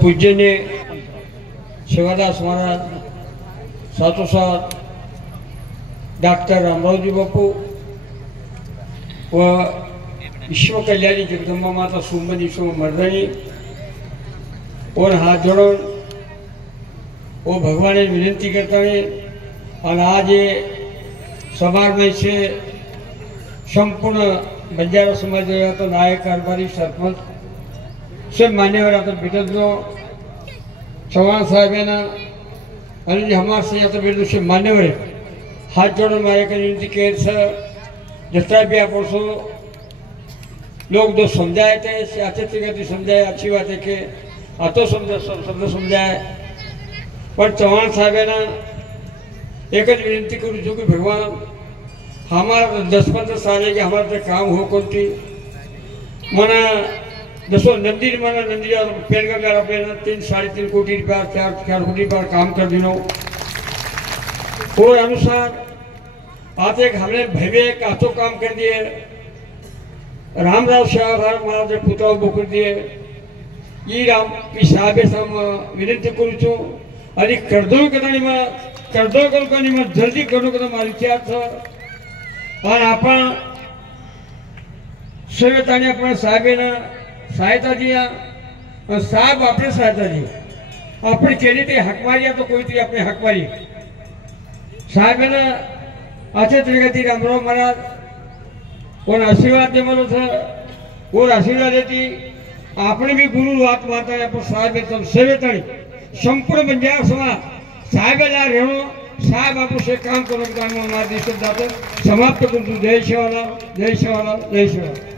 पूज्यने शिवादास महाराज, साथोसाथ doctor Ramraoji बापू व ईश्वर कल्याणी जगदम्बा माता सुमन ईश्वर मर्दनी और हाथ जोड़ो वो भगवान ने विनती करता है। और आज ये समाज में से संपूर्ण बंजारा समाज तो नायक कारभारी सरपंच सब मान्यवर आता बिरदो चव्हाण साहेबांना आणि हमारे से आता बिरदो से मान्यवर है। हाथ जोड़ो मारे का विनती के जितना भी आप लोग दो समझाए थे अच्छे तरीके से समझाए, अच्छी बात है कि तो शब्द समझाए। पर चव्हाण साहेबांना एक विनती करूँ जो कि भगवान हमारा 10-15 साल है कि हमारे काम हो कोणती मना जसो नंदी मना नंदी पेड़ का मेरा पेड़ 3-3.5 कोटी रुपया 4 कोटी रुपया काम कर दिनों और अनुसार आते एक हमने भव्य एक अच्छो काम कर दिए। रामराव शाह महाराज पुतळा बोकर दिए ई राम की साहेब विनंती करू छू आणि कर्दो करून जल्दी करू कदा मारी इच्छा था। और आपण सेवेताने आपण साहेबांना सहायता दिया और साहब आपने सहायता दी अपनी केली ती हकमारी तो कोई थी अपने हकमारी साहेबांना अच्छे तरीके से रामराव महाराज और आशीर्वाद दे मलो था और आशीर्वाद देती आपने भी गुरु बात मानता है पर साहब एकदम सेवेतानी संपूर्ण बंजारा समाज साहेबाला रेणो साहेब आप से काम करो हमारे देश समाप्त करूँ। जय शिवालाल, जय शिवालाल, जय शिवालाल।